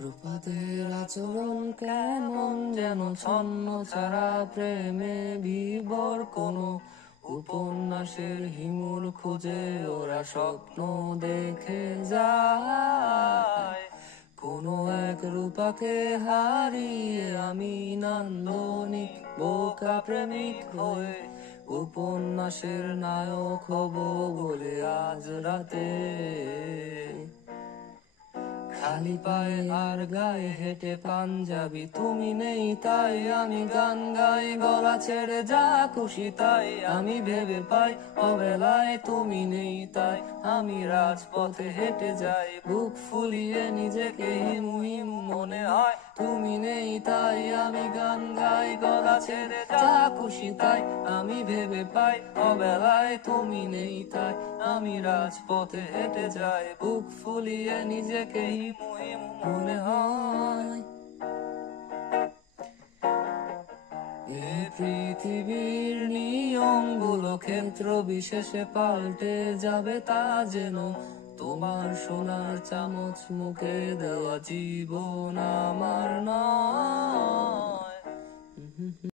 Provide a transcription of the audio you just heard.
রূপাদের আচরণ কেমন যেন ছন্ন ছাড়া প্রেমে বিবর কোনো উপন্যাসের হিমুর খুঁজে ওরা স্বপ্ন দেখে যায়। কোনো এক রূপাকে হারিয়ে আমি নান্দনিক বোকা প্রেমিক হয়ে উপন্যাসের নায়ক হব বলে আজ রাতে। খালি পায়ে আর গায়ে হেঁটে পাঞ্জাবি তুমি নেই তাই আমি গান গাই গলা ছেড়ে যা খুশি তাই আমি ভেবে পাই অবেলায় তুমি নেই তাই আমি রাজপথে হেঁটে যাই বুক ফুলিয়ে নিজেকে হিমু হিমু মনে হয় তুমি নেই তাই আমি গান গাই গলা ছেড়ে যা খুশি তাই আমি ভেবে পাই অবেলায় তুমি নেই তাই আমি রাজপথে হেঁটে যাই বুক ফুলিয়ে নিজেকে হিমু হিমু মনে হয়। এ পৃথিবীর নিয়মগুলো ক্ষেত্র বিশেষে পাল্টে যাবে তা যেন তোমার সোনার চামচ মুখে দেওয়া জীবন আমার নয়।